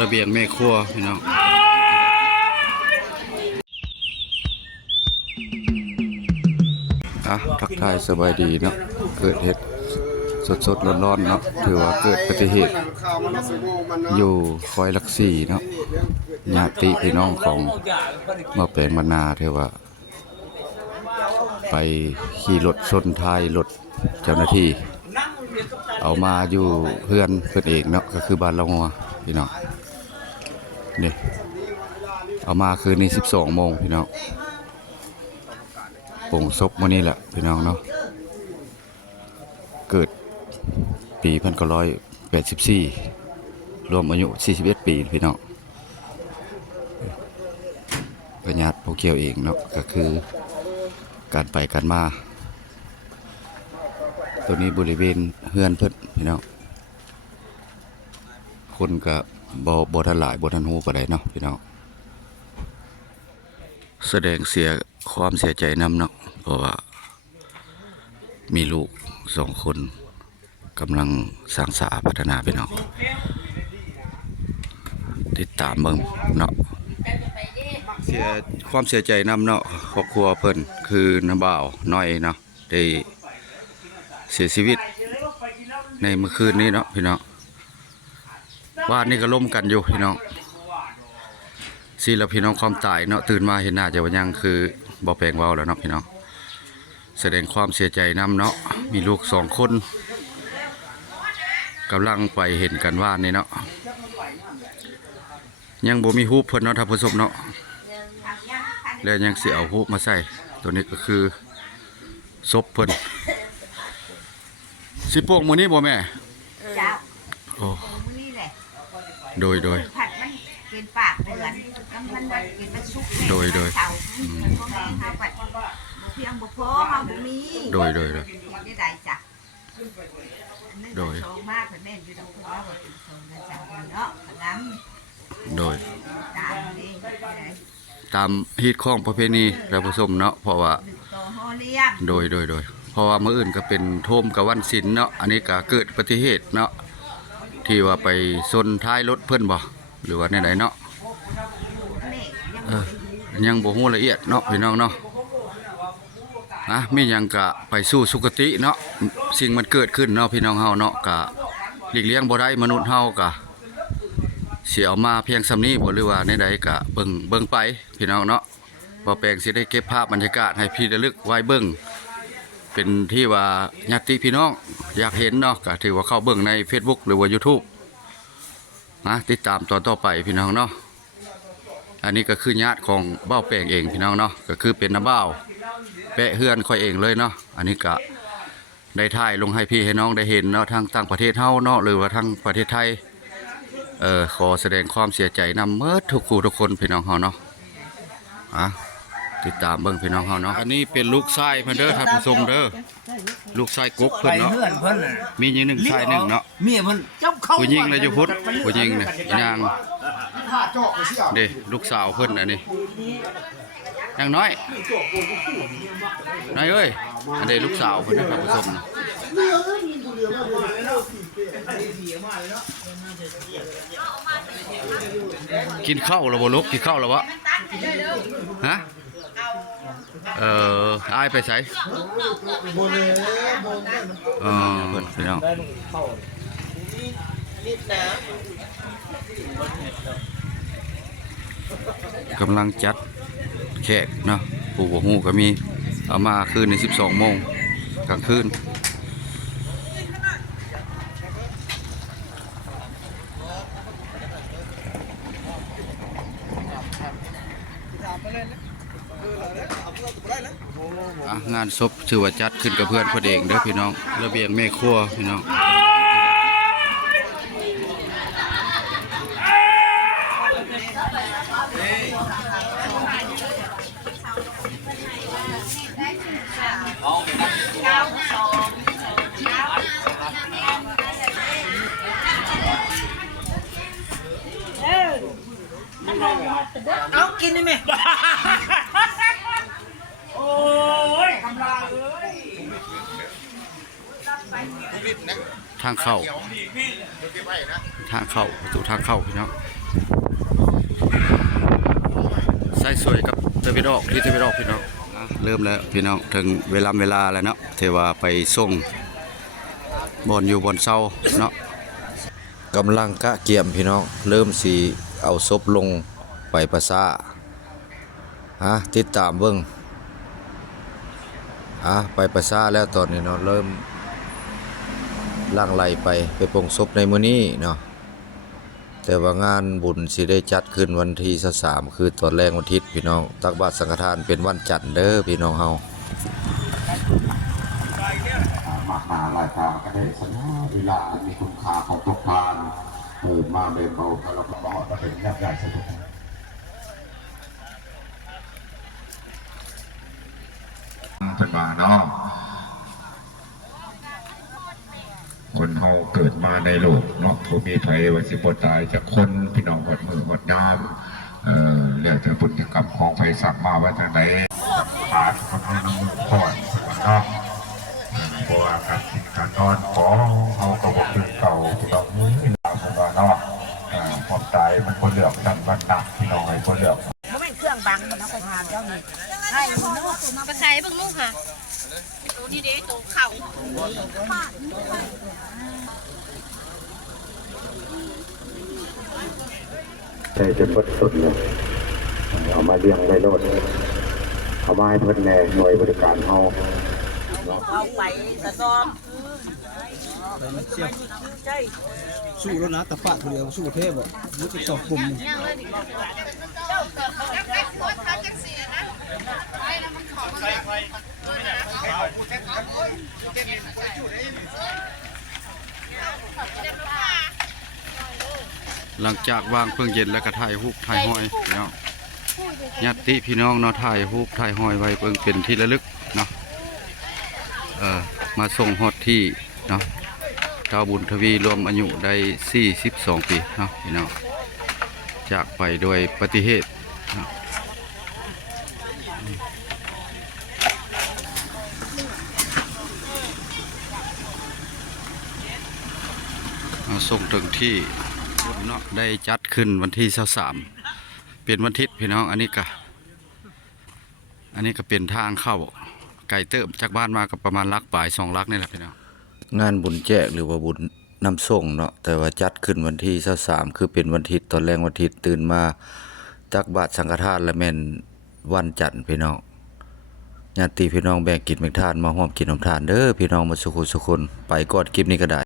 ระเบียงแม่ครัวพี่น้องทักทายสบายดีเนาะเกิดเหตุสดๆร้อนๆเนาะถือว่าเกิดอุบัติเหตุอยู่คอยลักซี่เนาะญาติพี่น้องของมาแปลงบรรณาเทว่าไปขี่รถชนท้ายรถเจ้าหน้าที่เอามาอยู่เพื่อนเองเนาะก็คือบ้านเรางัวพี่น้องนี่เอามาคืนนี้12 โมงพี่น้องโป่งศพวันนี้แหละพี่น้องเนาะเกิดปี1984รวมอายุ41 ปีพี่น้องประญาติพวกเกี่ยวเองเนาะก็คือการไปกันมาตัวนี้บริเวณเฮือนเพิ่นพี่น้องคนก็บ่ทันหลายบ่ทันฮู้ก็ได้เนาะพี่น้องแสดงความเสียใจนำเนาะเพราะว่ามีลูก2 คนกำลังสร้างสาพัฒนาพี่น้องติดตามเบิ่งเนาะความเสียใจนำเนาะครอบครัวเพิ่นคือน้าบ่าวน้อยเนาะได้เสียชีวิตในเมื่อคืนนี้เนาะพี่น้องบ้านนี้ก็ล้มกันอยู่พี่น้องสิแล้วพี่น้องความตายเนาะตื่นมาเห็นหน้าจะว่ายังคือบ่แปลงเว้าแล้วเนาะพี่น้องแสดงความเสียใจนำเนาะมีลูก2 คนกำลังไปเห็นกันว่านี่เนาะยังบ่มีฮูปเพิ่นเนาะท่านผู้ชมเนาะแล้วยังสิเอาฮูปมาใส่ตัวนี้ก็คือศพเพิ่นสิโป่งมื้อนี้บ่แม่จ้าโอ้มื้อนี้แหละโดยผัดมันเป็นปากเดือนแล้วมันเป็นมันสุกโดยเสามันบ่แม่นเฮาผัดเพียงบ่พอเฮาบ่มีโดยได้ได้จ้ะโดยมากเพิ่นแม่นอยู่ตรงว่าบ่เป็นโซนนะจ้ะเนาะนำโดยตามนี้ตามฮีตของประเพณีท่านผู้ชมเนาะเพราะว่าโดยเพราะว่ามื้ออื่นก็เป็นโทมกับวันศีลเนาะอันนี้ก็เกิดอุบัติเหตุเนาะที่ว่าไปชนท้ายรถเพิ่นบ่หรือว่าไหนๆเนาะยังบ่ฮู้ละเอียดเนาะพี่น้องเนาะมีหยังก็ไปสู่สุคติเนาะสิ่งมันเกิดขึ้นเนาะพี่น้องเฮาเนาะก็หลีกเลี่ยงบ่ได้มนุษย์เฮาก็สิเอามาเพียงส่ำนี้บ่หรือว่าไหนๆก็เบิ่งไปพี่น้องเนาะบ่แปลงสิได้เก็บภาพบรรยากาศให้พี่ระลึกไว้เบิ่งเป็นที่ว่าญาติพี่น้องอยากเห็นเนาะก็ถือว่าเข้าเบิ่งใน Facebook หรือว่า YouTube ติดตามตอนต่อไปพี่น้องเนาะอันนี้ก็คือญาติของเบ้าแปลงเองพี่น้องเนาะก็คือเป็นน้าบ่าวแปะเฮือนค่อยเองเลยเนาะอันนี้ก็ได้ถ่ายลงให้พี่ให้น้องได้เห็นเนาะทางต่างประเทศเฮาเนาะหรือว่าทางประเทศไทยขอแสดงความเสียใจนำเมื่อทุกคู่ทุกคนพี่น้องเฮาเนาะติดตามเบิ่งพี่น้องเฮาเนาะอันนี้เป็นลูกชายเพิ่นเด้อท่านผู้ชมเด้อลูกชายกกเพิ่นเนาะมีหญิง1ชาย1เนาะเมียเพิ่นจับเข้าผู้หญิงเลยอยู่พุทธผู้หญิงเนี่ยนางเด้ลูกสาวเพิ่นอันนี้นางน้อยเอ้ยอันนี้ลูกสาวเพิ่นท่านผู้ชมกินข้าวแล้วบ่ลูกกินข้าวแล้วบ่ฮะอายไปไสเพิ่นพี่น้องกำลังจัดแขกเนาะผู้บ่ฮู้ก็มีเอามาคืนใน12 โมงกลางคืนงานศพชื่อว่าจัดขึ้นกับเพื่อนเพิ่นเองเด้อพี่น้องระเบียงแม่ครัวพี่น้องเอากินได้ไหมโอ้ยกำลังทางเข้าประตูทางเข้าพี่น้อง ใส่สวยกับเทวิดอกที่เทวิดอกพี่น้องเริ่มแล้วพี่น้องถึงเวลาแล้วเนาะเทว่าไปส่งบอนอยู่บอนเศร้าเนาะกำลังกะเกียมพี่น้องเริ่มสีเอาศพลงไปประสาติดตามเบิ่งไปประสาแล้วตอนนี้เนาะเริ่มล่างไหลไปปลงศพในมื้อนี้เนาะแต่ว่างานบุญสิได้จัดขึ้นวันที่23คือตอนแรกวันอาทิตย์พี่น้องตักบาตรสังฆทานเป็นวันจันทร์เด้อพี่น้องเฮามาหาลายตาก็ได้สนาเวลามีคุณค่าของทุกทานเปิดมาเบเบาเราก็บอกว่าเป็นยักษ์ใหญ่สนุกเป็นมาเนาะคนเฮาเกิดมาในโลกเนาะผู้มีไฟวันสิบตายจากคนพี่น้องหดมือหดน้ำเรื่องจะบุญกรรมของไฟสักมาไว้ทางไหนขาดคนให้น้ำมือก่อนเนาะเพราะว่าการกินการนอนของเฮาก็บอกคือเก่าพี่น้องมือพี่น้องของเราเนาะความตายมันคนเหลือกกันมันหนักพี่น้องไอ้คนเหลือกมันเป็นเครื่องบังมันเอาไปทานเจ้านี่ให้มันนวดมา ไปใส่เบิ่งลูกค่ะตัวนี้เด้ตัวเข่า ใช่จะพดสุดเลยเอามาเลี้ยงไว้รถเอามาให้เพิ่นแน่หน่วยบริการเฮา เอาไปสะดอม สู้แล้วนะแต่ปะคนเดียวสู้เทพอ่ะรู้สึกสองกลุ่ม หลังจากวางเครื่องเย็นแล้วก็ถ่ายรูปถ่ายห้อยเนาะญาติพี่น้องเนาะถ่ายรูปถ่ายห้อยไว้เพิ่งเป็นที่ระลึกเนาะมาส่งฮอดที่เนาะเจ้าบุญทวีรวมอายุได้42 ปีเนาะพี่น้องจากไปโดยอุบัติเหตุเนาะส่งถึงที่เนาะได้จัดขึ้นวันที่23เป็นวันอาทิตย์พี่น้องอันนี้ก็เป็นทางเข้าไก่เติมจากบ้านมากับประมาณลักป่าย2ลักนี่แหละพี่น้องงานบุญแจกหรือว่าบุญนำส่งเนาะแต่ว่าจัดขึ้นวันที่23คือเป็นวันอาทิตย์ตอนแรกวันอาทิตย์ตื่นมาตักบาตรสังฆทานและแม่นวันจันทร์พี่น้องญาติพี่น้องแบ่งกินแบ่งทานมาร่วมกินร่วมทานเด้อพี่น้องมาสุขไปก่อนคลิปนี้ก็ได้